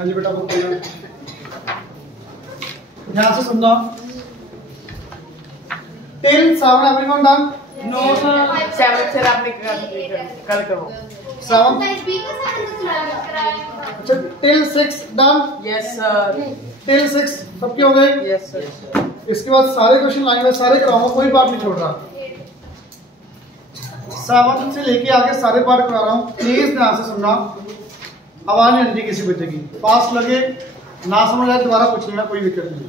हाँ जी बेटा बोल ध्यान से सुनना। Till 7 everyone done? No sir 7 sir आपने कल करो 7 अच्छा till 6 done? Yes sir till 6 सबके हो गए? Yes sir. इसके बाद सारे क्वेश्चन लाइन में सारे कराऊंगा, कोई पार्ट नहीं छोड़ रहा। 7 से लेके आगे सारे पार्ट करा रहा हूँ, प्लीज ध्यान से सुनना। आवाज नहीं आती किसी बच्चे की, पास लगे ना समझ आए दोबारा पूछ लेना, कोई दिक्कत नहीं।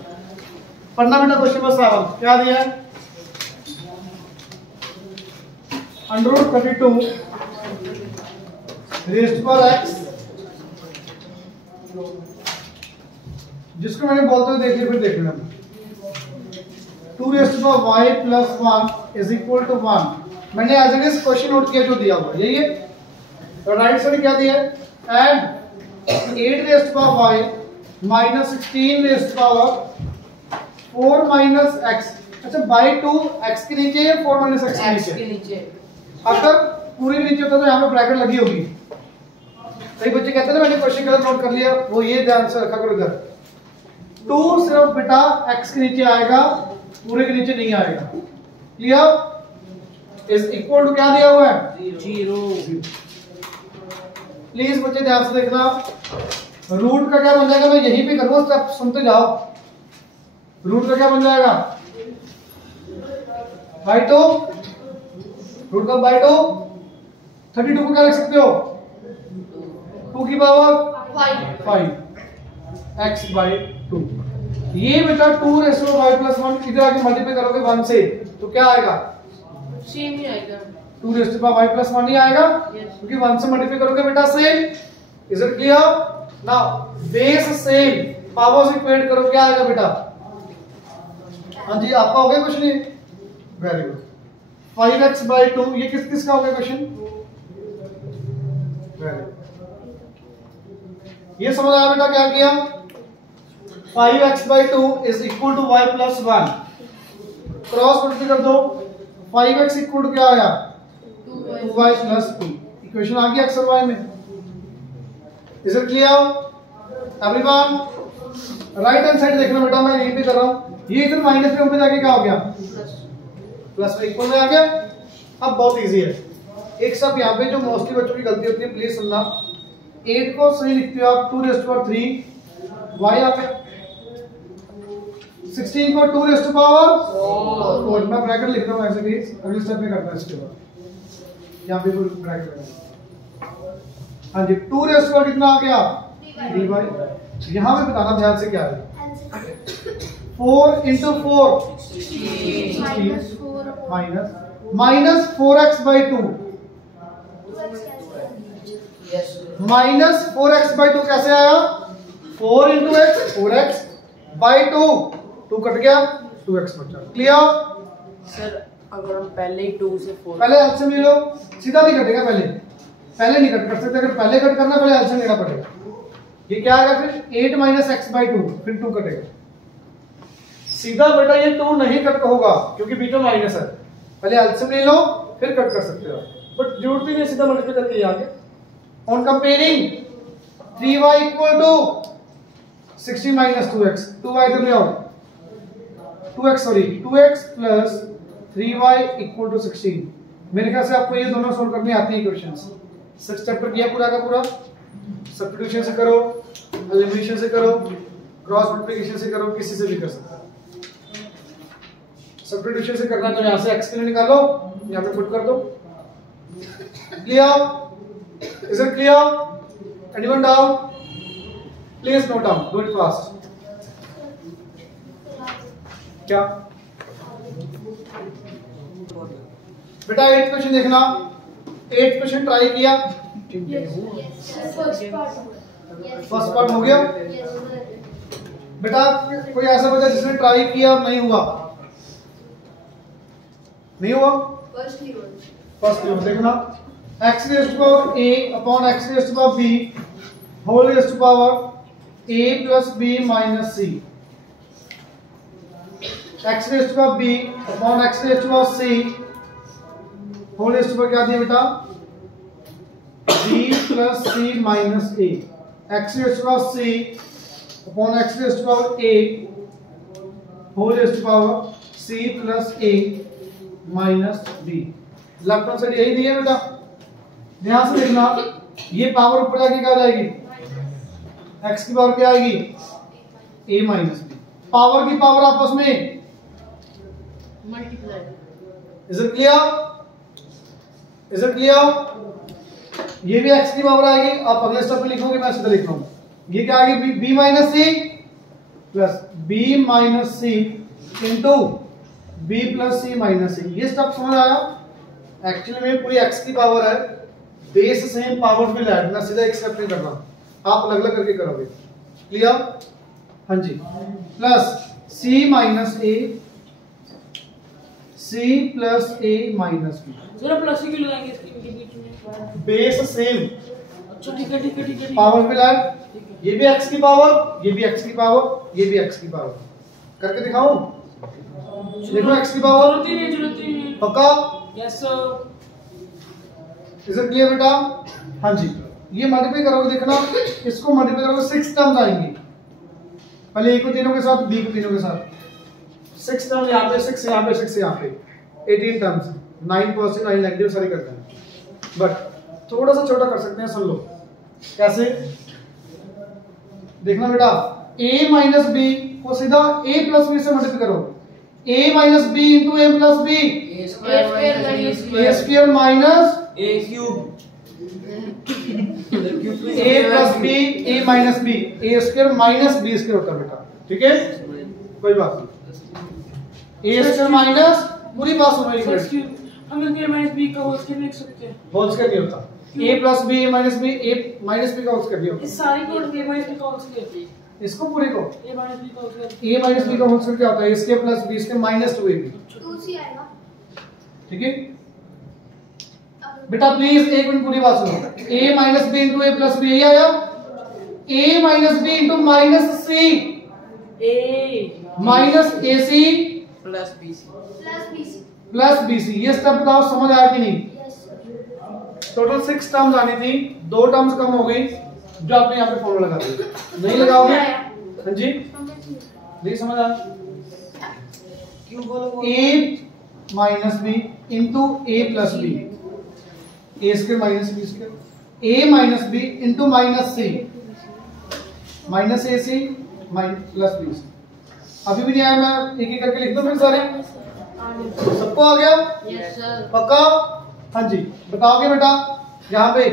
पढ़ना बेटा क्वेश्चन नंबर 7 क्या दिया है? √32 रेज़्ड टू पावर x, जिसको मैंने बोलते हुए देख लिया, फिर देख लेना। 2 raised to power y plus 1 is equal to 1। मैंने as it is question note किया जो दिया हुआ यही है। और राइट साइड क्या दिया है? And 8 raised to power y minus 16 raised to power 4 minus x। अच्छा बाई 2 x के नीचे है, 4 माइनस x के नीचे। अगर पूरी नीचे होता तो यहाँ पे ब्रैकेट लगी होगी। कई बच्चे कहते हैं ना मैंने क्वेश्चन गलत नोट कर लिया, वो ये ध्यान से रखा करो। इधर 2 सिर्फ बेटा x के नीचे आएगा, पूरे के नीचे नहीं आएगा। क्लियर? इज इक्वल टू क्या दिया हुआ है? 0। प्लीज बच्चे ध्यान से देखना। रूट का क्या बन जाएगा? मैं यहीं पे करूंगा, स्टेप सुनते जाओ। रूट का क्या बन जाएगा? बाई 2। रूट का बाई 2 32 को क्या लिख सकते हो? 2 की पावर 5 x बाई 2। ये बेटा 2 raised to power y plus 1 इधर आके मल्टीप्लाई करोगे 1 से तो क्या आएगा? सेम ही आएगा। 2 raised to power y plus 1 ही आएगा, क्योंकि 1 से मल्टीप्लाई करोगे बेटा same. Is it clear? Now base same, power से इक्वेट करो, क्या आएगा बेटा? हाँ जी आपका हो गया क्वेश्चन ये? Very good. 5x बाई 2 ये किस किस का हो गया क्वेश्चन? Very good. ये समझ आया बेटा क्या किया? 5x by 2 is equal to y plus 1। Cross multiply कर दो, 5x इक्वल टू क्या आया? 2y plus 2। इक्वेशन आ गई x और y में। Is it clear everyone? Right hand side देखना बेटा, मैं यहीं पे कर रहा हूं। ये इधर माइनस में ऊपर जाके क्या हो गया? प्लस में इक्वल में आ गया। अब बहुत इजी है। एक सब यहाँ पे जो मोस्टली बच्चों की गलती होती है, प्लीज सुनना। 8 को सही लिखते हो आप 2 रेज़्ड टू पावर 3 y आ गया। 16 को 2 रेज़्ड टू पावर 4। मैं ब्रैकेट लिख रहा हूँ ऐसे भी, अगले स्टेप में करना है इसके बाद। यहाँ पे फुल ब्रैकेट है। हाँ जी 2 रेज़्ड टू पावर कितना आ गया? 3y। यहाँ पे बताना ध्यान से क्या है। 4 into 4 16 minus 4x by 2 minus 4x by 2 कैसे आया? 4 into x 4x by 2 2 cut गया, 2x बचा। क्लियर सर अगर हम पहले ही 2 से 4 पहले एलसीएम ले लो, सीधा नहीं कटेगा। पहले नहीं कट कर सकते, अगर पहले कट करना पहले एलसीएम लेना पड़ेगा। ये क्या आएगा फिर? 8 माइनस x बाई 2 फिर 2 कटेगा। सीधा बेटा ये 2 नहीं कट होगा क्योंकि बीच में माइनस है। पहले एलसीएम ले लो फिर कट कर सकते हो, बट जरूरत ही नहीं, सीधा मल्टीप्लाई करके ये आ गया। On comparing 3y equal to 16 minus 2x, 2y इधर ले आओ, 2x sorry 2x plus 3y equal to 16। मेरे ख्याल से आपको ये दोनों सोल्व करने आती है क्वेश्चंस। 6 चैप्टर किया पूरा का पूरा। सब्स्टिट्यूशन से करो, एलिमिनेशन से करो, क्रॉस मल्टीप्लिकेशन से करो, किसी से भी कर सकते हो। सब्स्टिट्यूशन से करना तो यहाँ से x के लिए निकालो, यहाँ पे पुट कर दो। Clear? Is it clear? Anyone doubt? Please note down, do it fast. क्या बेटा 8 क्वेश्चन देखना। 8 क्वेश्चन ट्राई किया, फर्स्ट पार्ट हो गया। बेटा कोई ऐसा बच्चा जिसने ट्राई किया और नहीं हुआ? नहीं हुआ? फर्स्ट देखना। x raised to power a upon x raised to power b whole raised to power a plus b minus c। x raised to power b upon x raised to power c whole raised to power क्या दिया बेटा? b plus c minus a। x raised to power c upon x raised to power a whole raised to power c plus a minus b। Left hand side यही दी है बेटा, ध्यान से देखना, ये पावर ऊपर जाके क्या जाएगी, x की पावर क्या आएगी, a माइनस b। पावर की पावर आपस में multiply. Is it clear, is it clear. ये भी x की पावर आएगी, आप अगले स्टेप पे लिखोगे, मैं सीधा लिख रहा हूं, ये क्या आएगी, b minus c plus b minus c into b plus c minus c। ये स्टेप समझ आया। एक्चुअली में पूरी x की पावर है, बेस सेम पावर्स में ऐड, मैं सीधा एक स्टेप नहीं कर रहा, आप अलग अलग करके करोगे। क्लियर, हाँ जी। Plus c minus a, c plus a minus b। जरा प्लस ही क्यों लगाएंगे इसके बीच में, बेस सेम। अच्छा ठीक है ठीक है ठीक है। पावर में ऐड, ये भी x की पावर, ये भी x की पावर, ये भी x की पावर, करके दिखाऊं, देखो x की पावर, जरूरत ही नहीं। पक्का, yes sir. Is it clear बेटा, हाँ जी। ये मल्टीप्लाई करोगे, देखना इसको मल्टीप्लाई करोगे 6 टर्म्स आएंगी, पहले a को तीनों के साथ, b को तीनों के साथ, 6 टर्म यहाँ पे, 6 यहाँ पे, 6 यहाँ पे, 18 टर्म्स, 9 पॉजिटिव 9 नेगेटिव सारे करते हैं। बट थोड़ा सा छोटा कर सकते हैं, सुन लो कैसे, देखना बेटा, a माइनस b को सीधा a प्लस b से मल्टीप्लाई करो, a minus b into a plus b, a square minus a cube, a plus b, a minus b, a square minus b square होता है बेटा, ठीक है, कोई बात नहीं, a स्क्वायर माइनस, पूरी बात सुनो एक मिनट, हम a माइनस b का होल स्क्वायर लिख सकते हैं, होल स्क्वायर नहीं होता, a plus b, a minus b, a minus b का होल स्क्वायर नहीं होता, इस सारी को a माइनस b का होल स्क्वायर, इसको पूरे को a माइनस b का whole square, a minus b का होल स्क्वायर क्या होता है, इसके प्लस b इसके माइनस 2ab, 2c आएगा। ठीक है बेटा, प्लीज एक मिनट पूरी बात सुनो, a minus b into a plus b, यही आया, a minus b into minus c a minus ac plus bc plus bc। ये स्टेप बताओ समझ आया कि नहीं। यस। टोटल 6 टर्म्स आनी थी, 2 टर्म्स कम हो गई, जो आपने यहाँ पे फॉर्मूला लगा दिया, नहीं लगाओगे, हाँ जी, नहीं समझ आया, क्यों बोलो, a minus b into a plus b, a square minus b square, a minus b into minus c minus ac plus b। अभी भी नहीं आया, मैं एक एक करके लिख दूं फिर सारे, सबको आ गया, यस सर। पक्का, हाँ जी, बताओगे बेटा, यहाँ पे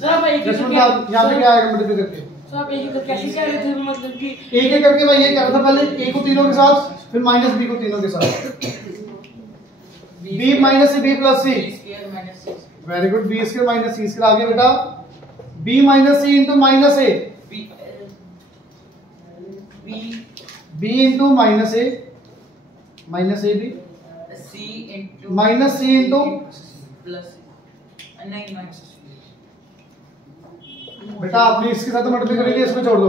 सर आप एक यहाँ पे क्या आएगा मल्टीप्लाई करके, सर आप एक एक कैसे कह रहे थे, मतलब कि एक एक करके मैं ये कह रहा था, पहले a को तीनों के साथ, फिर माइनस b को तीनों के साथ, b minus c, b plus c, square minus c, very good, b square minus c square, आगे बेटा b minus c into minus a, b into minus a minus a b, c into minus c into plus नहीं minus बेटा, आपने इसके साथ multiply करेंगे, इसको छोड़ दो,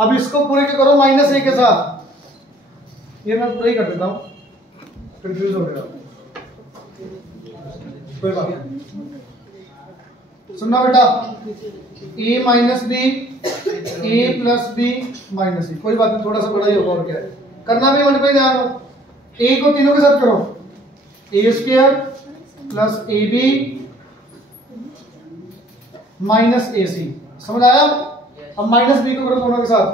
अब इसको पूरे के करो माइनस a के साथ, ये मैं पूरा ही कर देता हूँ, कंफ्यूज हो गया, कोई बात नहीं, सुनना बेटा, a minus b, a plus b minus c, कोई बात नहीं, थोड़ा सा बड़ा ही होगा, और क्या है करना, भी मल्टीप्लाई ध्यान रखो, a को तीनों के साथ करो, a square plus ab minus ac, समझ आया। अब माइनस b को करो दोनों के साथ,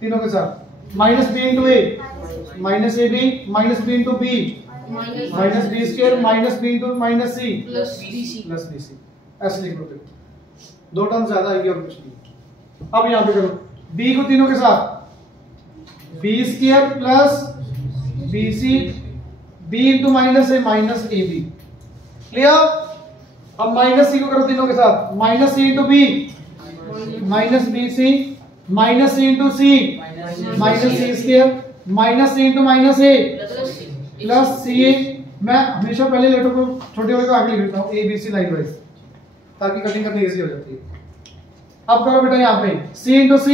तीनों के साथ, minus b into a minus ab minus b into b minus b square minus b into minus c plus bc plus bc, ऐसे लिख लो, 2 टर्म ज्यादा आएगी और कुछ नहीं। अब यहाँ पे करो, b को तीनों के साथ, b square plus bc, b into minus a minus ab, clear. अब माइनस c को करो तीनों के साथ, minus c into b minus bc minus c into c minus c square minus c into minus a plus ca। मैं हमेशा पहले letter को छोटे वाले को आगे लिख देता हूँ, a b c line wise, ताकि कटिंग करनी इजी हो जाती है। अब करो बेटा यहाँ पे c into c,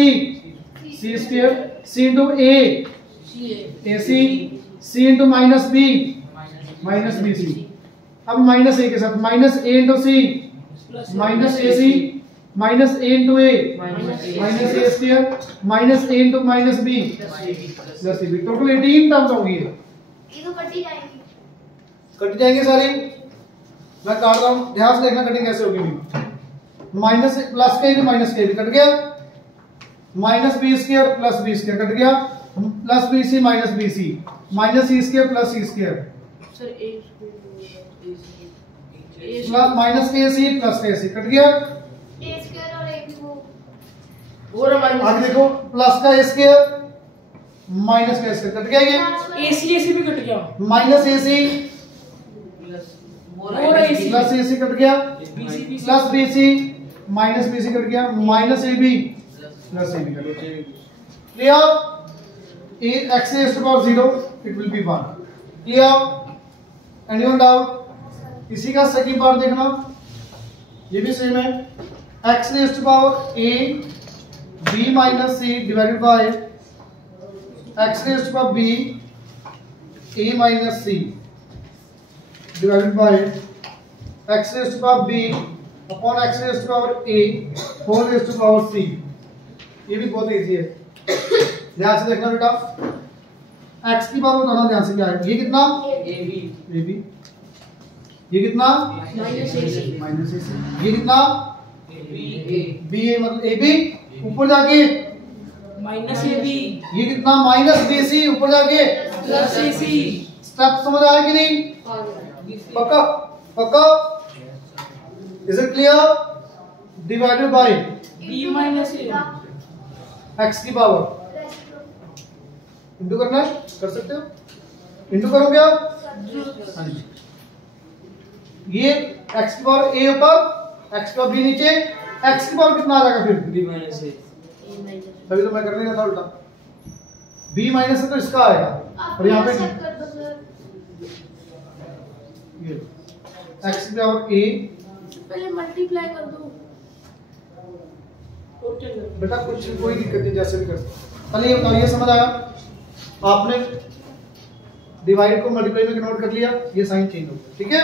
c square, c into a ac, c into minus b minus bc। अब माइनस a के साथ, minus a into c minus ac minus a into a minus minus a square minus a into minus b plus A b. Total 18 terms होंगी। ये तो cut ही जाएंगी। Cut जाएंगे सारी। मैं काट रहा हूँ, ध्यान से देखना कटिंग कैसे होगी। माइनस प्लस के माइनस के भी कट गया, minus B square plus B square cut गया, plus B C minus B C minus C square plus C square sir A plus minus के सी प्लस के सी कट गया। ए स्क्वायर और ए वो और माइनस आगे देखो प्लस का स्क्वायर माइनस का स्क्वायर कट गया, ये एसी भी कट गया, माइनस ए सी और AC plus A C cut गया, plus B C minus B C cut गया, minus A B plus A B cut गया। Clear? x raised to power 0 it will be 1. Clear? Anyone doubt? इसी का second part देखना, ये भी same है। x raised to power a b minus c divided by x raised to power b a minus c divided by x raised to power b upon x raised to power a whole raised to power c। ये भी बहुत easy है, ध्यान से देखना बेटा। x की power बताना ध्यान से क्या है। ये कितना ए बी, ये कितना माइनस ए सी, ये कितना बी ए मतलब ए बी ऊपर जाके माइनस ए बी, ये कितना माइनस बी सी ऊपर जाके प्लस ए सी। स्टेप समझ आया कि नहीं? पक्का पक्का? Is it clear? Divided by b minus a x की पावर इंटू करना है, कर सकते हो। इंटू करो क्या? हाँ जी। ये x की पावर a ऊपर x की पावर b नीचे, x की पावर कितना आ जाएगा फिर? b minus a। तभी तो मैं कर नहीं रहा था उल्टा। b माइनस से तो इसका आएगा और यहाँ पे चेक कर दो सर। ये x की पावर a पहले मल्टीप्लाई कर दो। बेटा कुछ कोई दिक्कत नहीं, जैसे भी कर सकते। पहले ये बताओ, ये समझ आया? आपने डिवाइड को मल्टीप्लाई में कन्वर्ट कर लिया, ये साइन चेंज हो गया। ठीक है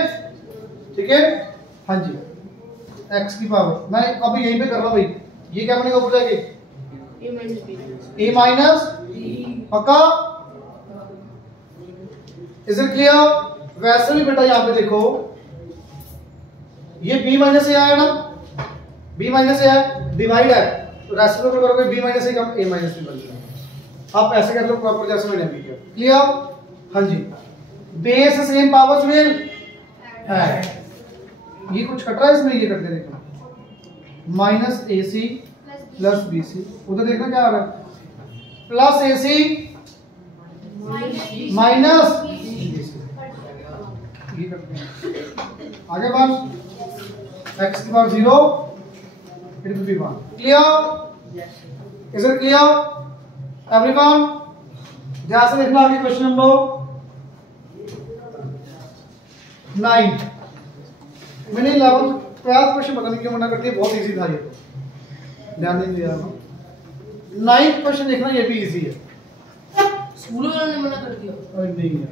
ठीक है, हाँ जी। x की पावर मैं अब यहीं पे कर रहा हूँ भाई, ये क्या बनेगा ऊपर जाके a माइनस पक्का? Is it clear? वैसे भी बेटा यहाँ पे देखो, ये b माइनस ए आया ना, b माइनस ए है, डिवाइड है, रेसिप्रोकल करोगे b माइनस ए का a माइनस बी बन जाएगा। आप ऐसे कर लो प्रॉपर जैसे मैंने अभी किया। क्लियर? हाँ जी। Base same powers will add. ये कुछ कट रहा है इसमें, ये करके देखो। Minus A C plus B C, उधर देखना क्या आ रहा है, प्लस ए सी माइनस ये करते हैं। आगे बात, x की power 0 it will B 1। Clear? Is it clear everyone? ध्यान से देखना आगे क्वेश्चन नंबर 9। मैंने 11th 12th क्वेश्चन पता नहीं क्यों मना करती है, बहुत इजी था ये तो, ध्यान नहीं दिया। 9th क्वेश्चन देखना, ये भी इजी है। स्कूल वालों ने मना कर दिया। अरे नहीं है।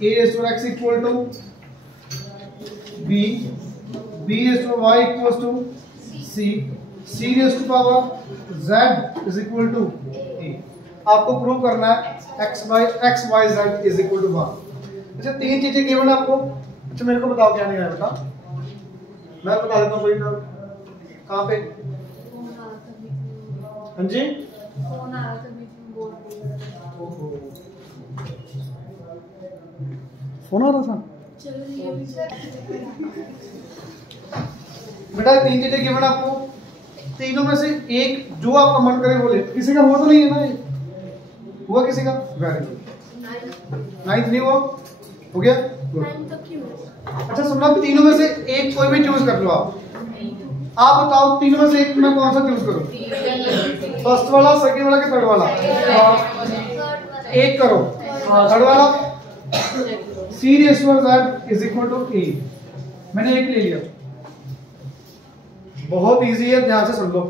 a raised to x equal to b, b raised to y equals to c, c raised to power z is equal to a। आपको प्रूव करना है x y z is equal to 1। अच्छा, तीन चीजें गिवन है आपको। अच्छा मेरे को बताओ क्या नहीं आया बेटा, मैं बता देता हूँ कोई ना। कहाँ पे? हाँ जी, फोन आ रहा था बीच में, बोल फोन आ रहा था। चलो ये भी बेटा तीन चीजें गिवन आपको, तीनों में से एक जो आपका मन करे बोले। किसी का हुआ तो नहीं है ना? ये हुआ किसी का? Very good. 9th नहीं हुआ? हो गया? गुड। 9 तक क्यों? अच्छा सुनना, तीनों में से एक कोई भी चूज कर लो आप। आप बताओ तीनों में से एक मैं कौन सा चूज करूं? फर्स्ट वाला, सेकंड वाला कि थर्ड वाला? एक करो। थर्ड वाला c raised to z is equal to a। मैंने एक ले लिया, बहुत इजी है, ध्यान से सुन लो।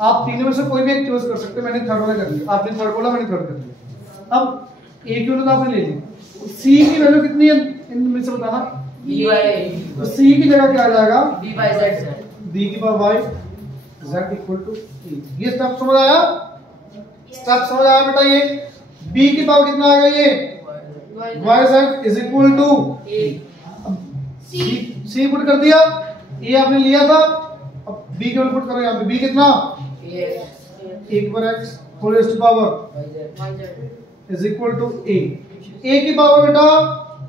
आप तीनों में से कोई भी एक चूज कर सकते हो। मैंने थर्ड वाला कर लिया, आपने थर्ड बोला, मैंने थर्ड कर लिया। अब एक यूनिट आपने ले ली। c की वैल्यू कितनी है इनमें से बताना? b by तो c की जगह क्या आ जाएगा? b by z बी की power Y Z equal to A. ये स्टेप समझ आया? स्टेप समझ आया बेटा? ये बी की पावर कितना आ गया? ये y Z is equal to c put कर दिया, ए आपने लिया था, अब बी के पुट करो यहाँ पे। बी कितना? एक पर X whole raise to power is equal to A की पावर बेटा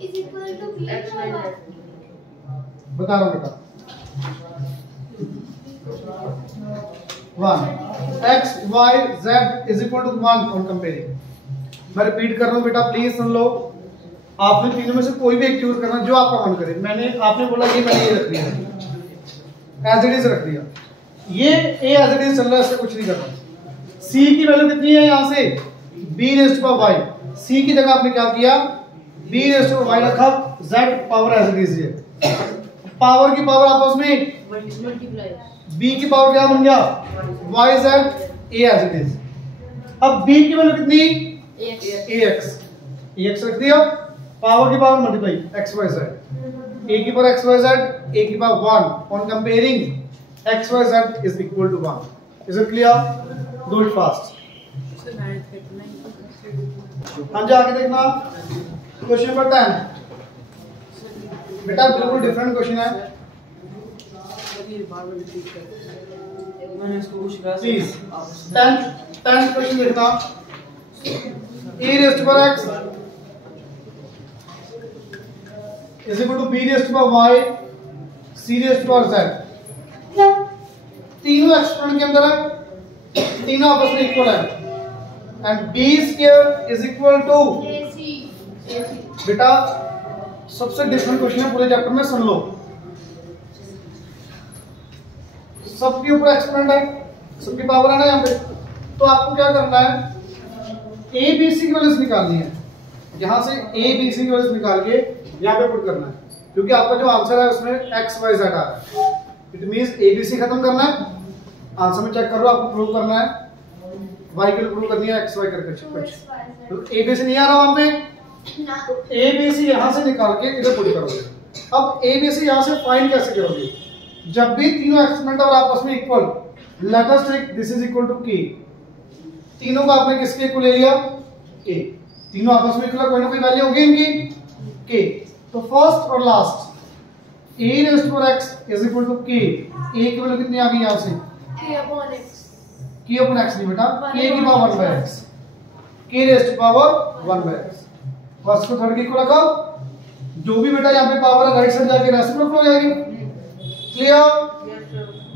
is equal to B power. बता रहा हूँ बेटा 1 X Y Z is equal to 1 on comparing. मैं रिपीट कर रहा हूँ बेटा, प्लीज सुन लो। आपने तीनों में से कोई भी एक चूज करना जो आपका मन करे। आपने बोला ये मैंने ये रख दिया, एज इट इज रख दिया, ये ए एज इट इज चल रहा है, इससे कुछ नहीं करना। सी की वैल्यू कितनी है यहाँ से? B raise to Y. C की जगह आपने क्या किया? बी रेज़ टू वाई रखा, Z power as it is है। पावर की पावर आपस में मल्टीप्लाई, बी की पावर क्या बन गया? Y Z A as it is. अब बी की वैल्यू कितनी? ए एक्स रख दिया, पावर की power multiply X Y Z, A की power X Y Z, A की power 1 on comparing X Y Z is equal to 1। Is it clear? Do it fast. हाँ जी, आगे देखना क्वेश्चन नंबर 10। बेटा बिल्कुल डिफरेंट क्वेश्चन है, प्लीज 10th क्वेश्चन देखना। A raise to power X is equal to B raise to power Y C raise to power Z. तीनों exponent के अंदर है, तीनों आपस में इक्वल है, and B square is equal to बेटा सबसे डिफरेंट क्वेश्चन है पूरे चैप्टर में, सुन लो। सबके ऊपर एक्सपोनेंट है, सबकी पावर है ना यहाँ पे, तो आपको क्या करना है? ए बी सी की वैल्यूज निकालनी है। यहां से ए बी सी की वैल्यूज निकाल के यहाँ पे पुट करना है, क्योंकि आपका जो आंसर है उसमें एक्स वाई जेड आ रहा है। It means a b c खत्म करना है, आंसर में चेक करो, आपको प्रूव करना है, वाई की प्रूव करनी है, एक्स वाई करके कुछ। तो ए बी सी नहीं आ रहा वहां पे, तो ए बी सी यहां से निकाल के इधर पुट करोगे। अब ए बी सी यहां से फाइंड कैसे करोगे? जब भी तीनों एक्सपोनेंट और आपस में equal, let us take this is equal to k. तीनों का आपने किसके इक्वल ले लिया? के। तीनों आपस में इक्वल, कोई ना कोई वैल्यू होगी इनकी के। तो फर्स्ट और last a raise to x is equal to k. A की वैल्यू कितनी आ गई यहां से? K upon x. K upon x नहीं बेटा, के की power 1 by x, k raise to power 1 by x. First को थर्ड के इक्वल रखा, जो भी बेटा यहाँ पे पावर है राइट साइड जाके रेसिप्रोकल हो जाएगी। Clear?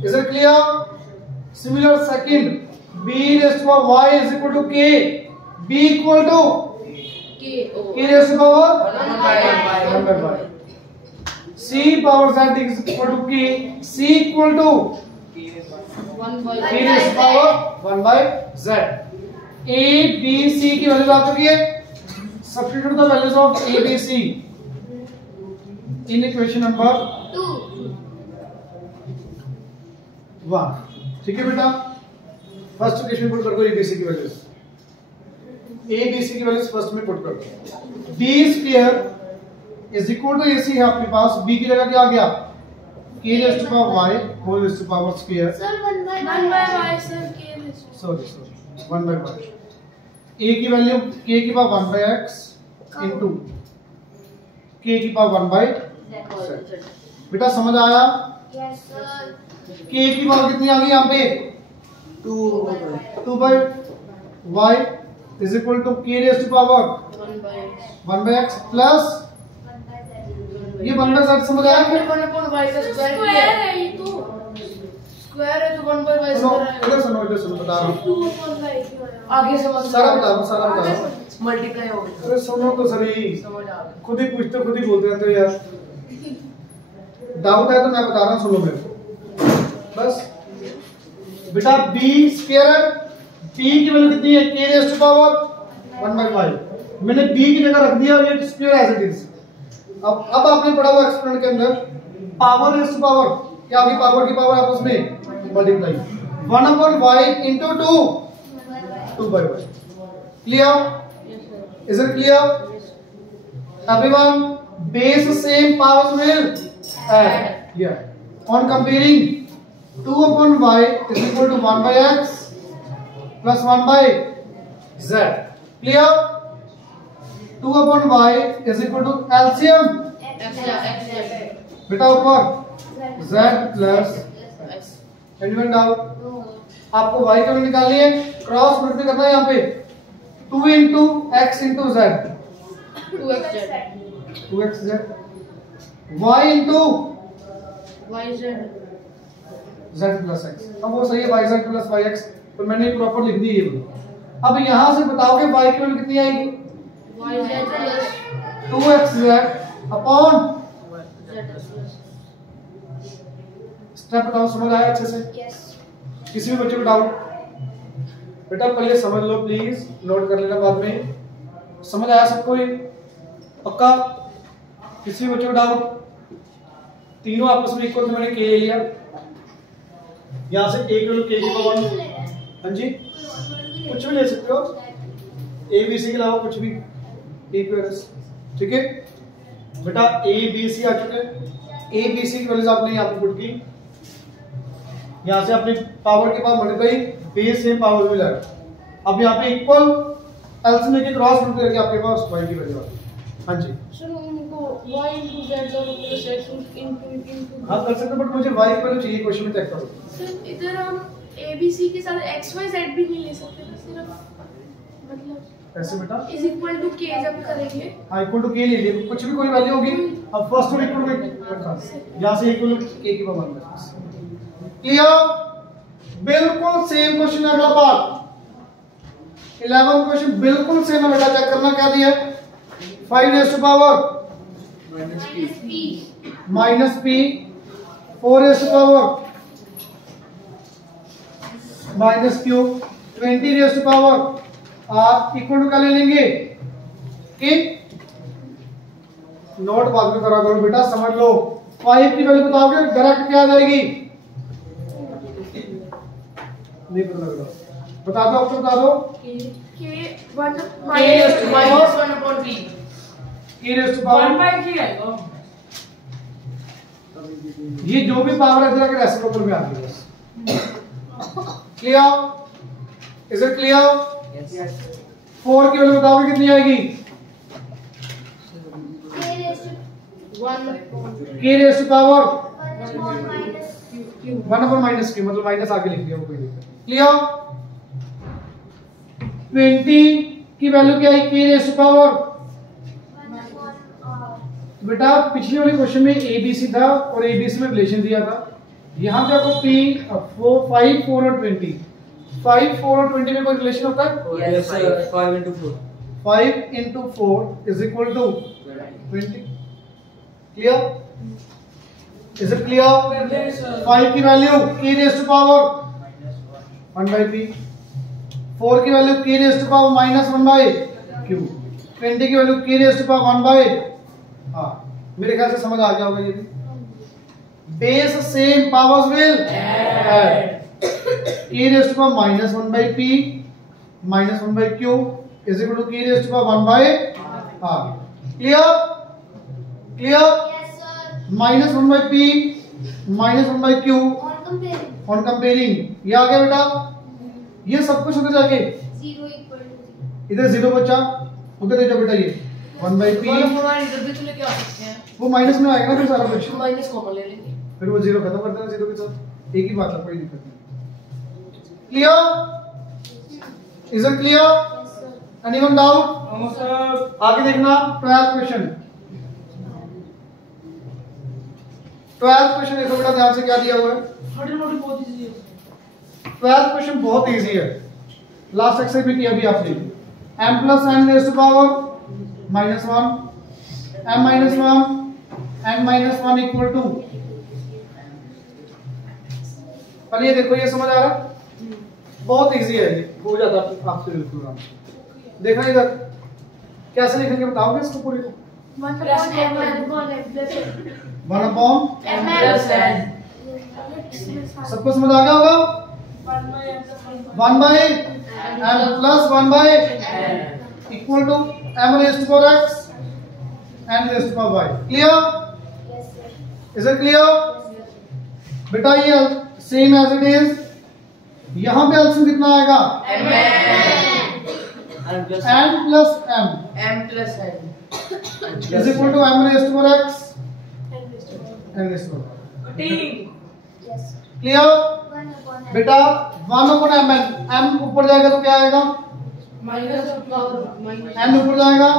Is it clear? Similar second b raised to power y is equal to k, b equal to k raised to power 1 by y, c power z is equal to k, c equal to k raised to power 1 by z। a b c की value आ चुकी है, substitute the values of a b c in equation number 1। ठीक है बेटा, first equation put कर दो abc की values, abc की वैल्यूज फर्स्ट में पुट कर दो। B square is equal to ac है आपके पास, बी की जगह क्या आ गया? k raise to power y whole raise to power square, sir 1 by y sir k raise to sorry 1 by y। a की वैल्यू k की power 1 by x into k की पावर 1 बाय z। बेटा समझ आया? Yes sir. k की power कितनी आ गई यहाँ पे? 2 by y is equal to k raise to power 1 by x plus ये 1 बाय z। समझ आया? फिर 1 upon y का स्क्वायर है ये तो, स्क्वायर है तो 1 by y सुनो स्क्वायर है। इधर सुनो बता रहा हूँ, 2 upon y की वजह। आगे समझ सारा बता रहा हूँ। मल्टीप्लाई हो गया, अरे सुनो तो सही, समझ आ गया। खुद ही पूछते खुद ही बोलते रहते हो यार। डाउट है तो मैं बता रहा हूँ, सुनो मेरे को बस। बेटा b स्क्वायर, b की वैल्यू कितनी है? k raise to power 1 by y। मैंने b की जगह रख दिया और ये स्क्वायर एज इट इज। अब आपने पढ़ा हुआ एक्सपोनेंट के अंदर पावर रेज़ टू पावर क्या होगी? पावर की पावर आपस में multiply 1 upon y into 2 by y। Clear? Is it clear? Everyone, base same, powers will add। Yeah, on comparing 2 upon y is equal to 1 by x plus 1 by z. Clear? 2 upon y is equal to LCM. बेटा ऊपर z plus element down. आपको y की value निकालनी है, cross multiply करना है यहाँ पे 2 into x into z 2xz y into z plus x. अब वो सही है yz plus yx, तो मैंने प्रॉपर लिख दी ये. अब यहाँ से बताओ कि y की वैल्यू कितनी आएगी? 2xz अपॉन स्टेप बताओ. समझ आया अच्छे से? किसी भी बच्चे को डाउट? बेटा पहले समझ लो प्लीज, नोट कर लेना बाद में. समझ आया सबको ये पक्का? किसी भी बच्चे को डाउट? तीनों आपस में इक्वल, तो मैंने के ले लिया. यहाँ से एक वैल्यू के की पावर 1. हाँ जी, कुछ भी ले सकते हो, ए बी सी के अलावा कुछ भी. ठीक है बेटा, ए बी सी आ चुके हैं. ए बी सी की वैल्यूज आपने यहाँ पे पुट की. यहाँ से अपने पावर के पास मल्टीप्लाई, बेस सेम पावर मिला. अब यहाँ पे इक्वल एलसीएम लेके क्रॉस मल्टीप्लाई करके आपके पास y की वैल्यू आ गई. हाँ जी सर उनको y into z और प्लस x into हाँ कर सकते, बट मुझे y की वैल्यू चाहिए क्वेश्चन में. चेक करो सर, इधर हम a b c के साथ x y z भी नहीं ले सकते ना, सिर्फ मतलब कैसे बेटा? इज इक्वल टू k जब करेंगे. हाँ इक्वल टू के ले लिए, कुछ भी कोई वैल्यू होगी. अब फर्स्ट और इक्वल टू रखा, यहाँ से इक्वल टू के की पावर 1. क्लियर? बिल्कुल सेम क्वेश्चन है. अगला पार्ट 11 क्वेश्चन बिल्कुल सेम है बेटा. चेक करना क्या दिया है. 5 raised to power minus p 4 raised to power minus q 20 raised to power r equal to क्या ले लेंगे कि नोट बाद में करा करो बेटा. समझ लो 5 की वैल्यू बताओगे डायरेक्ट क्या आ जाएगी? नहीं पता लग रहा, बता दो. ऑप्शन बता दो. k 1 raised to power minus 1 upon p e raised to power 1 by k आएगा. ये जो भी पावर है इधर के रेसिप्रोकल में आती है बस. Clear? Is it clear? Yes. 4 की वैल्यू बताओगे कितनी आएगी? k raised to power 1 upon minus q, मतलब माइनस आगे लिख दिया वो कोई दिक्कत. क्लियर? 20 की वैल्यू क्या है? k raised to power. बेटा पिछले वाले क्वेश्चन में एबीसी था और एबीसी में रिलेशन दिया था. यहाँ पे आपको p 5 4 और 20, 5 4 और 20 में कोई रिलेशन होता है? Yes sir, 5 into 4. 5 into 4 is equal to 20. Clear? Is it clear? 5 की value k raised to power 1 by p, 4 की value k raised to power minus 1 by q, 20 की value k raised to power 1 by. हाँ मेरे ख्याल से समझ आ गया होगा ये भी. Base same powers will add. k raised to power minus 1 by p minus 1 by q is equal to k raised to power 1 by r. Clear? Clear? Yes, sir. minus 1 by p minus 1 by q On comparing. on comparing. ये आ गया बेटा. ये सब कुछ उधर जाके 0 equal to 0. इधर 0 बचा, उधर दे दो बेटा ये 1 by p. इधर भी तो लेके आ सकते हैं. वो माइनस में आएगा ना फिर सारा कुछ, माइनस कॉमन ले लेंगे. फिर वो 0 खत्म कर देना 0 के साथ. एक ही बात है, कोई दिक्कत नहीं. Clear? Is it clear? Yes, sir. Anyone doubt? आगे देखना 12th क्वेश्चन. 12th क्वेश्चन देखो बेटा ध्यान से क्या दिया हुआ है. छोटी-मोटी बहुत इजी है. 12th क्वेश्चन बहुत इजी है. लास्ट एक्सरसाइज में किया भी आपने. m plus n raised to power minus 1, m minus 1, n minus 1 equal to. पहले ये देखो, ये समझ आ रहा है? बहुत इजी है, ये हो जाता है आपसे बिल्कुल आराम से. देखना इधर कैसे लिखेंगे बताओगे इसको पूरी को? 1 upon m plus 1 upon m plus n. सबको समझ आ गया होगा? 1 by m plus 1 by equal to m raised to power x n raised to power y. Clear? Yes, sir. Is it clear? बेटा ये सेम एज इट इज। यहां पे LCM कितना आएगा? m n plus m plus n is equal to m raise to power x n raise to power. Yes. Clear 1 upon n. बेटा 1 upon mn, m ऊपर जाएगा तो क्या आएगा? minus n ऊपर जाएगा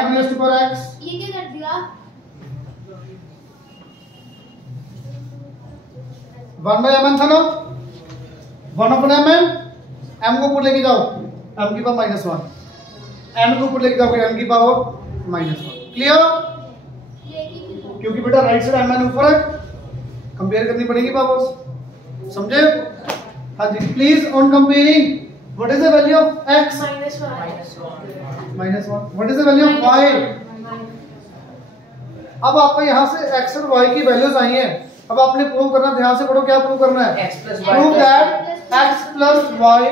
m raise to power x। ये क्या कर दिया? 1 बाय mn था ना, 1 अपॉन mn, m को ऊपर लेके जाओ m की पावर -1, n को ऊपर लेके जाओगे m की पावर -1। क्लियर? ये की कितना? क्योंकि बेटा राइट साइड mn ऊपर है, कंपेयर करनी पड़ेगी पावर्स, समझे? हाँ जी, please on comparing what is the value of x -1 -1, what is the value of y। अब आपको यहाँ से x और y की वैल्यूज आई हैं, अब आपने प्रूव करना, ध्यान से पढ़ो, क्या प्रूव करना है? x plus y prove plus that x plus y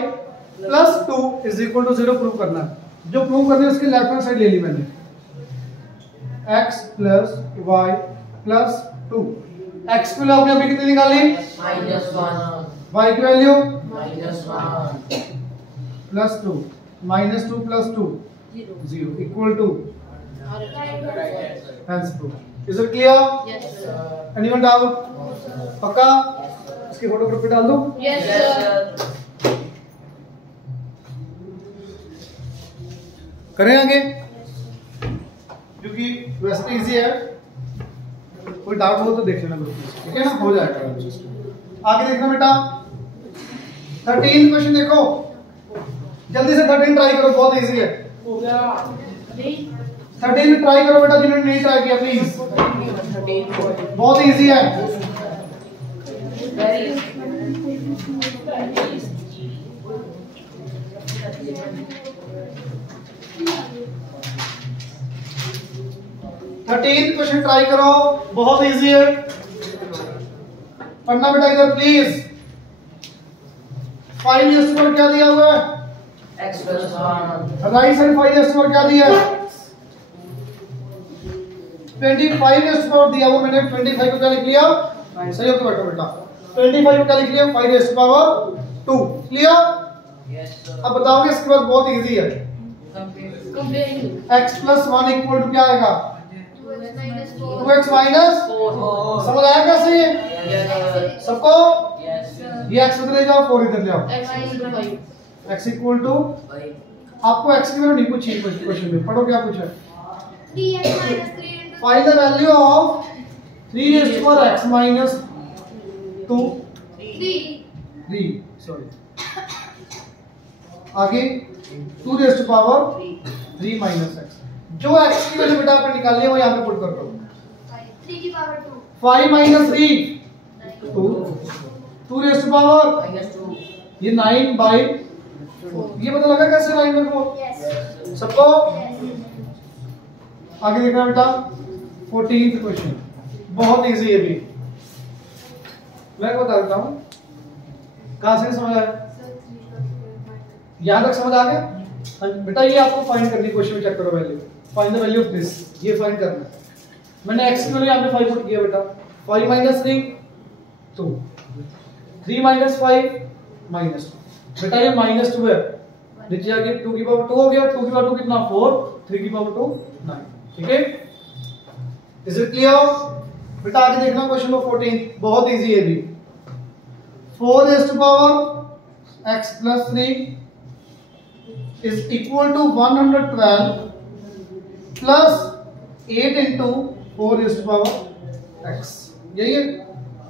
plus 2 is equal to 0 prove करना है। जो प्रूव करनी है उसकी लेफ्ट हैंड साइड ले ली मैंने, x plus y plus 2। x की वैल्यू आपने अभी कितनी निकाली? -1 y की value -1 plus 2 -2 plus 2 0 equal to hence proof। Is it clear? yes sir Anyone doubt? पक्का? इसकी फोटो ग्रुप पे डाल दो। yes sir करें आगे, क्योंकि वैसे तो इजी है, कोई डाउट हो तो देख लेना ग्रुप में, ठीक है ना, हो जाएगा। आगे देखना बेटा 13 क्वेश्चन देखो, जल्दी से 13 ट्राई करो, बहुत इजी है। 13 ट्राई करो बेटा, जिन्होंने नहीं ट्राई किया प्लीज, बहुत इजी है। very 13 क्वेश्चन ट्राई करो, बहुत इजी है, पढ़ना बेटा इधर प्लीज। 5 इस पर क्या दिया हुआ है? x plus 1 राइट साइड 5 इस पर क्या दिया है? 25 इस पर दिया हुआ, मैंने 25 को क्या लिख लिया? सही होके बैठो बेटा, 25 को क्या लिख लिया? 5 इस पावर 2। क्लियर? yes sir अब बताओगे, इसके बाद बहुत इजी है। comparing x plus 1 equal to क्या आएगा? 2x minus 4. 2x माइनस, 4 समझ आया कैसे ये yes sir सबको? yes sir ये x इधर ले जाओ, 4 इधर ले आओ। x plus 5 x equal to, आपको x की वैल्यू नहीं पूछी क्वेश्चन में, पढ़ो क्या पूछा है। 3x minus 3 into find the value of 3 raised to power x minus 2 3 sorry, आगे 2 raised to power 3 minus x। जो x की वैल्यू बेटा आपने निकाली है वो यहाँ पे पुट कर दो। 3 की power 2 5 minus 3 2 2 raised to power minus 2 ये 9 by 4। ये पता लगा कैसे 9 by 4 yes सबको? yes आगे देखना बेटा 14th क्वेश्चन, बहुत इजी है भी, मैं बता देता हूँ। कहां से समझ आया? यहां तक समझ आ गया? हाँ, बेटा ये आपको फाइंड करनी, क्वेश्चन में चेक करो value, find the value of this, ये फाइंड करना है। मैंने x की वैल्यू यहां पे 5 पुट किया बेटा, 5 minus 3 2 3 minus 5 minus 2। बेटा ये -2 है, नीचे आके 2 की पावर 2 हो गया, 2 की पावर 2 कितना 4, 3 की पावर 2 9। ठीक है, इज इट क्लियर? बेटा आगे देखना क्वेश्चन नंबर 14, बहुत इजी है भी। 4 raised to power x plus 3 is equal to 112 plus 8 into 4 raised to power x। यही है,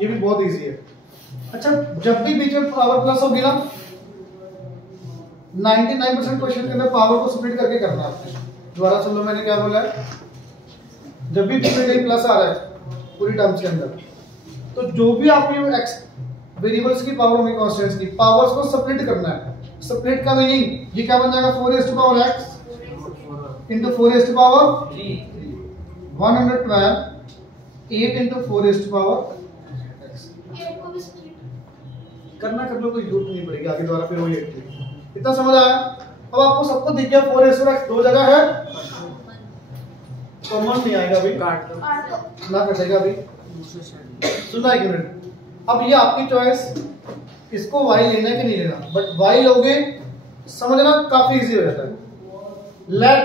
ये भी बहुत इजी है। अच्छा, जब भी बीच में पावर प्लस होगी ना, 99% क्वेश्चन के अंदर पावर को स्प्लिट करके करना है आपने। दोबारा सुन लो मैंने क्या बोला है, जब भी बीच में प्लस आ रहा है पूरी टर्म्स के अंदर, तो जो भी आपकी एक्स वेरिएबल्स की पावर होगी, कांस्टेंट्स की पावर्स को स्प्लिट करना है। स्प्लिट का मीनिंग ये क्या बन जाएगा? 4 raised to power x into 4 raised to power 3 112 8 into 4 raised to power x। ये को भी split करना कर लो, कोई जरूरत नहीं पड़ेगी आगे दोबारा फिर वही 8। इतना समझ आया? अब आपको सबको दिख गया 4 raised to x दो जगह है, कॉमन नहीं आएगा अभी, काट दो और तो ना कटेगा अभी। दूसरे साइड सुना एक मिनट, अब ये आपकी चॉइस, इसको y लेना है कि नहीं लेना, बट y लोगे समझना काफी इजी हो जाता है। Let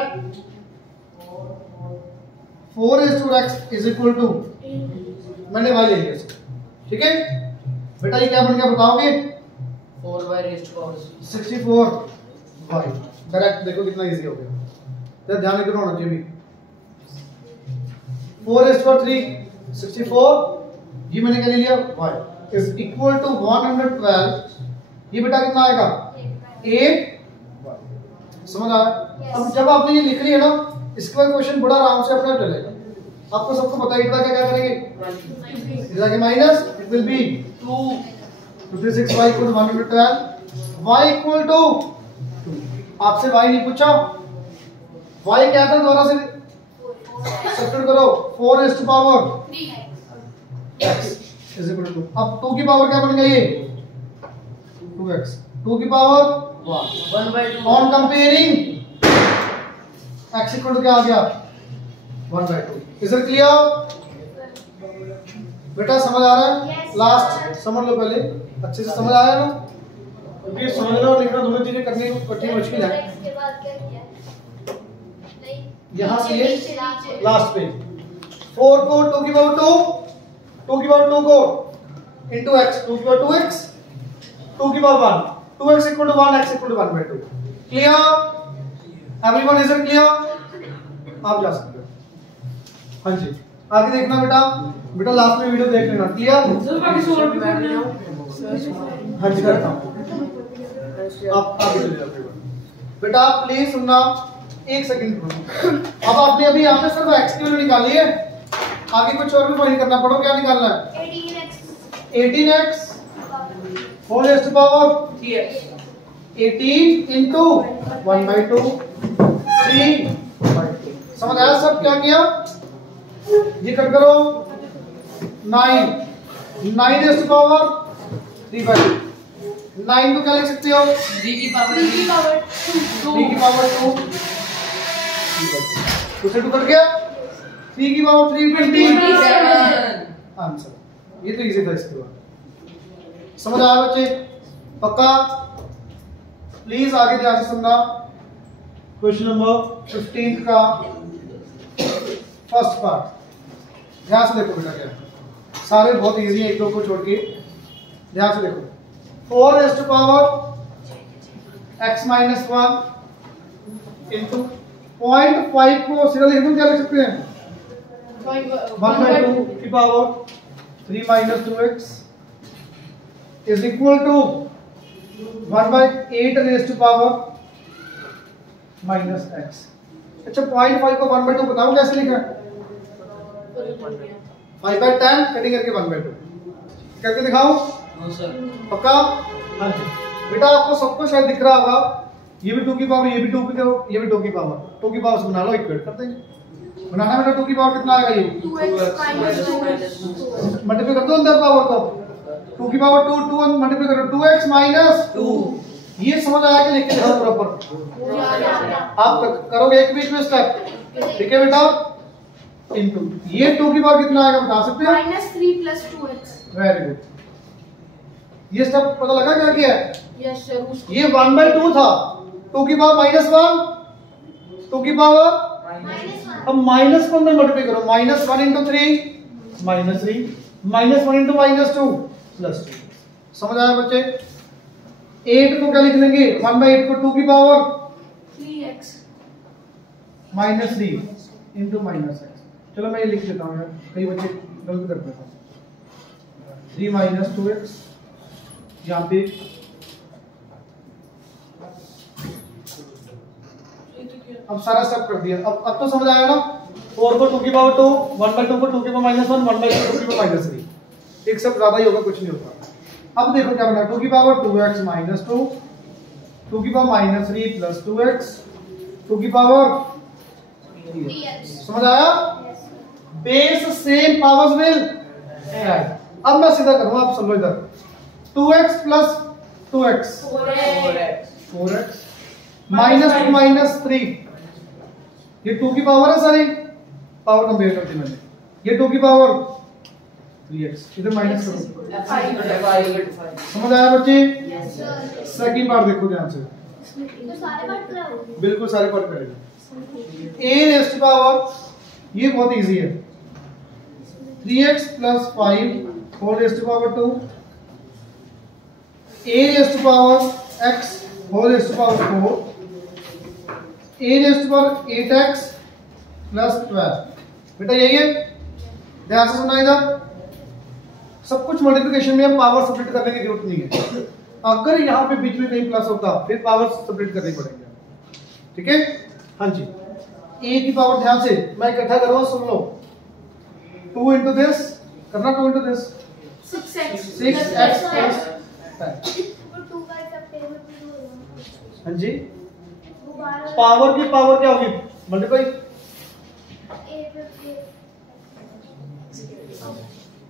4x is equal to, मैंने y ले लिया इसको, ठीक है बेटा। ये क्या बन गया बताओगे? 4y raised to power 64y, correct. देखो कितना इजी हो गया, तो ध्यान रखना होना चाहिए। 4 64, ये मैंने क्या ले लिया y इज इक्वल टू 112। ये बेटा कितना आएगा 8। समझ आया? अब जब आपने ये लिख लिया ना, इसके बाद क्वेश्चन बड़ा आराम से अपना चलेगा। आपको सबको पता है इतना क्या करेंगे, इतना के माइनस it will be 2 56y equal to 112, y equal to 2। आपसे y नहीं पूछा, y क्या था दोबारा से सब्स्टिट्यूट करो, 4 raised to power x is equal to 2। अब 2 की पावर क्या बन गई ये 2x, 2 की power 1/2 on comparing x equal to क्या आ गया 1/2। इज इट क्लियर बेटा? समझ आ रहा है? Yes, last sir. समझ लो पहले, अच्छे से समझ आया ना? क्योंकि समझना और लिखना दोनों चीजें करने को कठिन मुश्किल है। इसके बाद क्या किया? नहीं, यहाँ से ये नीचे। लास्ट पे 4 को 2 की पावर 2, 2 की पावर 2 को into x, 2 की पावर 2x, 2 की power 1, 2x equal to 1, x equal to 1/2। Clear? Everyone is it clear? आप जा सकते हो। हाँ जी, आगे देखना बेटा, बेटा लास्ट में वीडियो देख लेना। क्लियर? सर बाकी सोल्व भी करना है। हाँ जी करता हूँ, आप आगे चले जाओ बेटा। प्लीज सुनना, एक सेकंड। अब आपने अभी यहाँ पे सिर्फ x की वैल्यू निकाली है, आगे कुछ और भी फाइंड करना पड़ो। क्या निकालना है? 18x 4 raised to power 18 into 1/2 3/2। समझ आया सब? क्या किया ये कट करो, 9 raised to power 3/2। 9 को क्या लिख सकते हो 3 की पावर 3 की पावर 2, उसे 2 कट गया, 3 की पावर 3 आंसर। ये तो इजी था। इसके बाद समझ आया बच्चे? पक्का? प्लीज आगे ध्यान से सुनना। क्वेश्चन नंबर 15 का फर्स्ट पार्ट ध्यान से देखो बेटा। क्या है, सारे बहुत इजी है, एक दो को छोड़ के ध्यान से देखो। 4 raised to power x minus 1 into 0.5 को सीधा लिख दूं, क्या लिख सकते हैं 1/2 की power 3 minus 2x is equal to 1/8 raised to power minus x। अच्छा 0.5 को 1/2 बताओ कैसे लिखा है? 5/10 कटिंग करके 1/2 करके दिखाओ। No sir. पक्का? हाँ जी बेटा, आपको सबको शायद दिख रहा होगा, ये भी 2 की पावर, ये भी 2 की पावर, ये भी 2 की पावर, 2 की पावर से बना लो, इक्वेट कर देंगे। बनाना बेटा 2 की पावर कितना आएगा ये 2x minus मल्टीप्लाई कर दो अंदर पावर को, 2 की पावर 2 2 मल्टीप्लाई करो 2x minus 2। ये समझ आया कि लिख के दिखाओ प्रॉपर। आप करोगे एक बीच में स्टेप, ठीक है बेटा? इनटू ये 2 की पावर कितना आएगा बता सकते हैं? -3 plus 2x। Very good. ये स्टेप पता लगा क्या किया है? Yes sir. ये 1/2 था, 2 की पावर -1, 2 की पावर अब माइनस को अंदर मल्टीप्लाई करो, -1 into 3 -3, -1 into -2 +2। समझ आया बच्चे? 8 को क्या लिख लेंगे 1/8 को 2 की पावर 3x -3 into -x। चलो मैं ये लिख देता हूँ यार, कई बच्चे गलत करते हैं। 3 minus 2x यहाँ पे अब सारा स्टेप कर दिया। अब तो समझ आया ना? 4 को 2 की पावर 2, 1/2 को 2 की पावर -1, 1/2 को 2 की पावर -3। एक सब ज्यादा ही होगा, कुछ नहीं होगा। अब देखो क्या बना, 2 की पावर 2x minus 2, 2 की पावर -3 plus 2x, 2 की पावर 3x। समझ आया? Base same powers will add. अब मैं सीधा करूंगा, आप समझो इधर 2x plus 2x 4x -2 -3, ये 2 की पावर है सारी, पावर कंपेयर करते मैंने, ये 2 की पावर 3x इधर माइनस करो। फाइव समझ आया बच्चे? Yes sir. सेकंड पार्ट देखो ध्यान से, तो सारे बात कराओगे? बिल्कुल सारे पार्ट करेंगे। a रेज़ टू पावर, ये बहुत इजी है, 3x plus 5 whole raise to power 2, a raise to power x whole raise to power 4, a raise to power 8x plus 12। बेटा यही है, ध्यान से सुना इधर। सब कुछ मल्टीप्लिकेशन में पावर सब्ट्रैक्ट करने की जरूरत नहीं है। अगर यहाँ पे बीच में कहीं प्लस होता फिर पावर सब्ट्रैक्ट करनी पड़ेगी। ठीक है? हाँ जी, a की पावर ध्यान से मैं इकट्ठा करूँगा, सुन लो। 2 into this करना, 2 into this 6x 6x plus 10। वो 2 का फैक्टर में 2 होगा। हाँ जी, वो 12 पावर की पावर क्या होगी? मल्टीप्लाई। a पे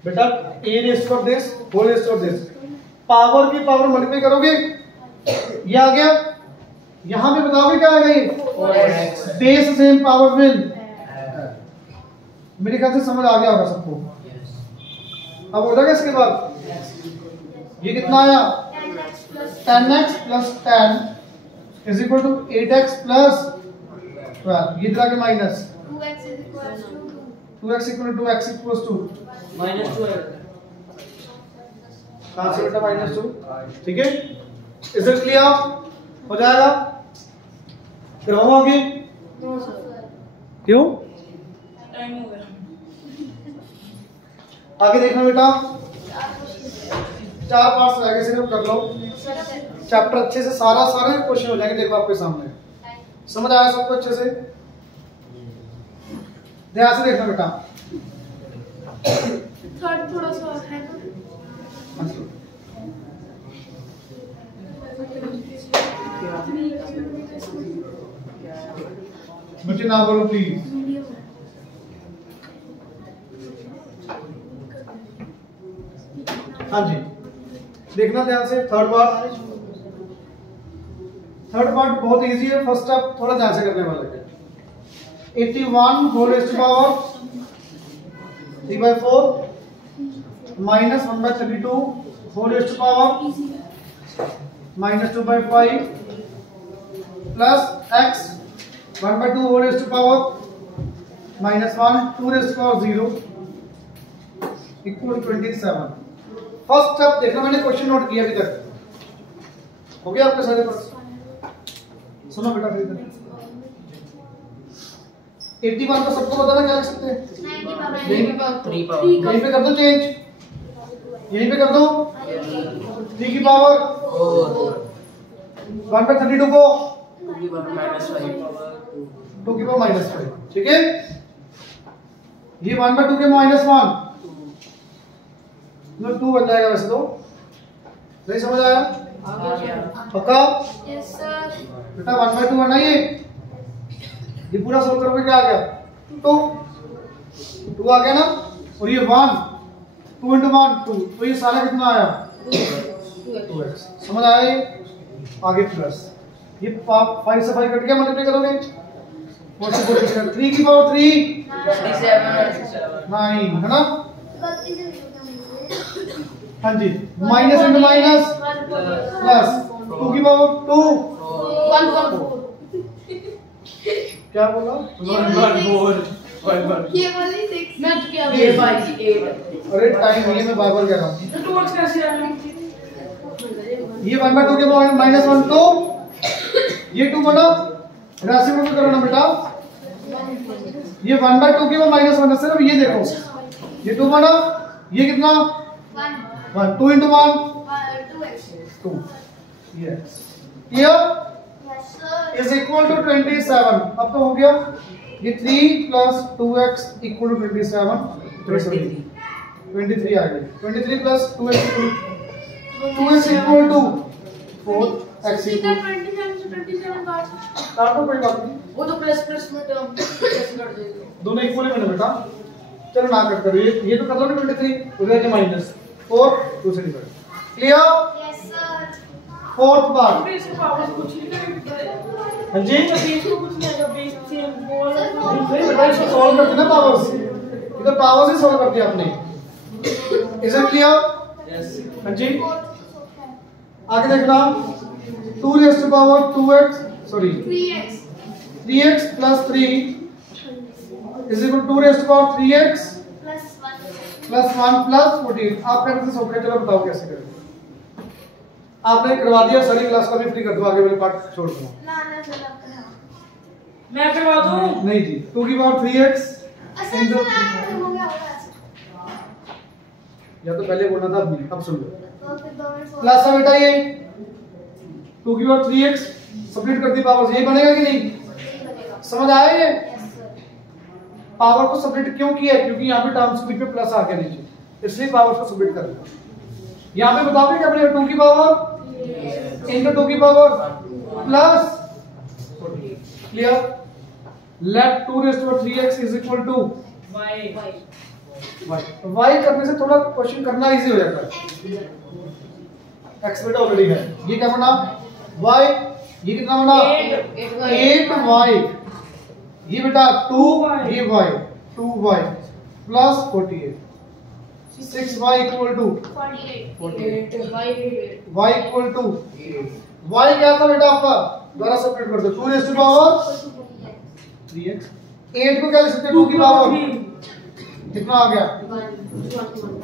बेटा a raise to this whole raise to this, power की पावर मल्टीप्लाई करोगे, ये आ गया। यहां पे बताओगे क्या आ गई? Base same power will. मेरे ख्याल से समझ आ गया होगा सबको। अब हो जाएगा इसके बाद ये कितना आया? 10x plus 10 is equal to 8x plus 12। ये तरह के minus 2x is equals to 2x equal to x equals to -2 है। कहां से बेटा -2? ठीक है, इज इट क्लियर? हो जाएगा? फिर हम आगे नो सर क्यों टाइम हो गया। आगे देखना बेटा, 4 पार्ट्स रह गए, सिर्फ कर लो चैप्टर अच्छे से। सारे क्वेश्चन हो जाएंगे, देखो आपके सामने। समझ आया सबको अच्छे से? ध्यान से देखना बेटा। थर्ड थोड़ा सा है ना, मुझे ना बोलो प्लीज। हाँ जी, देखना ध्यान से। थर्ड पार्ट बहुत इजी है। फर्स्ट स्टेप थोड़ा ध्यान से करने वाले हैं। 81 whole raise to power 3/4 minus 1/32 whole raise to power minus 2/5 plus x 1/2 whole raise to power minus 1 2 raise to power 0 equal 27। First step देखना, मैंने क्वेश्चन नोट किया अभी तक। हो गया आपके सारे पास? सुनो बेटा फिर इधर 81 को सबको बताना, क्या लिख सकते हैं? 90 पावर यहीं पे कर दो चेंज, यहीं पे कर दो 3 की पावर 1/32 को 2 की पावर -5। ठीक है, ये 1/2 के -1 मतलब 2 बन जाएगा। वैसे तो नहीं समझ आया? पक्का? Yes sir. बेटा 1/2 बना ये पूरा सोल्व करोगे क्या आ गया? 2 आ गया ना, और ये 1 2 into 1 2, तो ये सारा कितना आया? 2x। समझ आया? ये आगे प्लस ये 5 से 5 कट गया, मल्टीप्लाई करोगे 3 की पावर 3 9 है ना? गलती से लिखा हाँ जी, माइनस इंटू माइनस प्लस 2 की पावर 2 क्या बोला? ये वाली 6 मैं तो क्या ये बोल अरे टाइम नहीं है, मैं बार बार कह रहा हूँ। तो 2x कैसे आया? ये 1/2 के -1 2, ये 2 बना राशि में करो ना बेटा। ये 1/2 के -1 है, सिर्फ ये देखो, ये 2 बना, ये कितना 1 2 into 1 2 yes here is equal to 27। अब तो हो गया ये 3 plus 2x equal to 27 23 आ गई। 23 plus 2x equal to 4x सीधा equal 27 से 27 काट दो, कोई बात नहीं, वो तो प्लस प्लस में टर्म कैसे कर देगा? दोनों इक्वल ही बने बेटा। चलो ना कट करो, ये तो कर लो ना 23 उधर के -4 2 से divide. Clear? Yes sir. Fourth part. Base को पावर कुछ नहीं करेंगे। हाँ जी, बेस को कुछ नहीं आएगा, बेस से बोल नहीं बेटा, इसको सॉल्व करते ना पावर्स, इधर पावर्स ही सॉल्व करते हैं आपने। Is it clear? Yes. हाँ जी, आगे देखना 2 raised to power 2x sorry 3x 3x plus 3 is equal to 2 raised to power 3x plus 1 plus 1 plus 14। आप कहते थे सोच चलो बताओ कैसे करें। आपने करवा दिया, सारी क्लास का भी फ्री कर दो, आगे वाले पार्ट छोड़ दो। ना ना चला मैं करवा दूं? नहीं जी, 2 की पावर 3x असल में हो गया होगा या तो पहले बोलना था, अब नहीं, अब सुन लो। तो फिर 2 मिनट प्लस है बेटा ये 2 की पावर 3x सब्ट्रैक्ट कर दी पावर, यही बनेगा कि नहीं? बनेगा। समझ आया ये? Yes sir. पावर को सब्ट्रैक्ट क्यों किया है? क्योंकि यहाँ पे टर्म्स बीच में प्लस आ गया नीचे, इसलिए पावर को सब्ट्रैक्ट कर दिया। यहाँ पे बताओगे क्या बनेगा? 2 की पावर इनटू 2 की power plus clear. Let 2 raised to 3x is equal to Y. y करने से थोड़ा क्वेश्चन करना इजी हो जाता है। x बेटा ऑलरेडी है, ये क्या बना y, ये कितना बना 8y, ये बेटा 2, ये y 2y plus 48 6y equal to 48 y equal to y क्या था बेटा आपका? दोबारा सब्ट्रैक्ट कर दो 2 raised to power 3x 8 को क्या लिख सकते हैं? 2 की पावर कितना आ गया?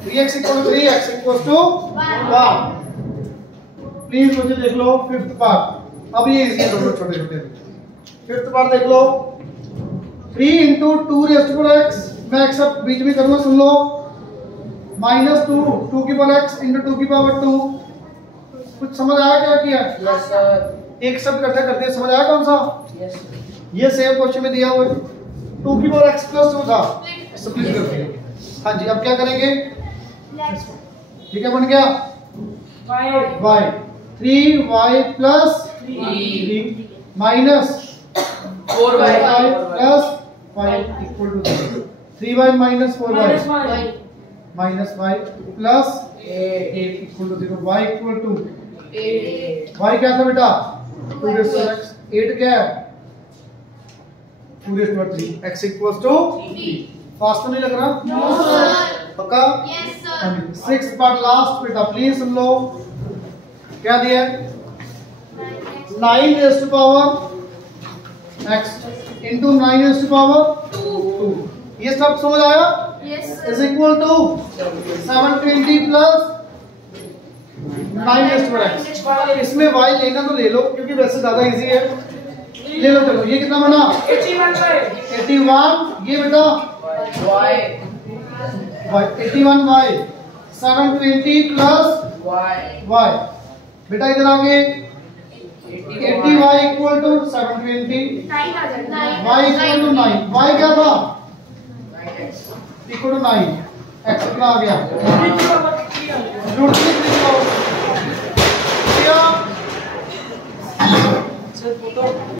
3x equal to 3x equal to 1। Please मुझे देख लो फिफ्थ पार्ट, अब ये इजी है दोनों छोटे छोटे। फिफ्थ पार्ट देख लो 3 इंटू 2 raised to x, मैं x अब बीच में करूंगा, सुन लो, माइनस 2 की पावर x इंटू 2 की पावर 2। कुछ समझ आया क्या किया? Yes sir. एक सब करते करते समझ आया कौन सा? Yes sir. ये सेम क्वेश्चन में दिया हुआ है 2 की पावर x प्लस 2 था, स्प्लिट कर दिया। हाँ जी, अब क्या करेंगे? ये क्या बन गया? y 3y plus 3 minus 4y plus 5 equal to 3y minus 4y minus y plus 8 equal to 0। y equal to y क्या था बेटा? 2 raised to x, 8 क्या है? 2 raised to 3 x equal to fast तो नहीं लग रहा? No sir. पक्का? यस हाँ सर। जी, 6th पार्ट लास्ट बेटा प्लीज सुन लो, क्या दिया है? 9 raised to power x into 9 raised to power 2। ये सब समझ आया? Yes is equal to 720 plus 9 raised to x। इसमें y लेना तो ले लो क्योंकि वैसे ज्यादा इजी है, ले लो। चलो ये कितना बना? 81। ये बेटा Y. 81y 720 प्लस y बेटा इधर आगे 80y इक्वल टू 720 9 आ जाएगा। y equal to 9। y क्या था? Equal to 9। x कितना आ गया? Root 3 power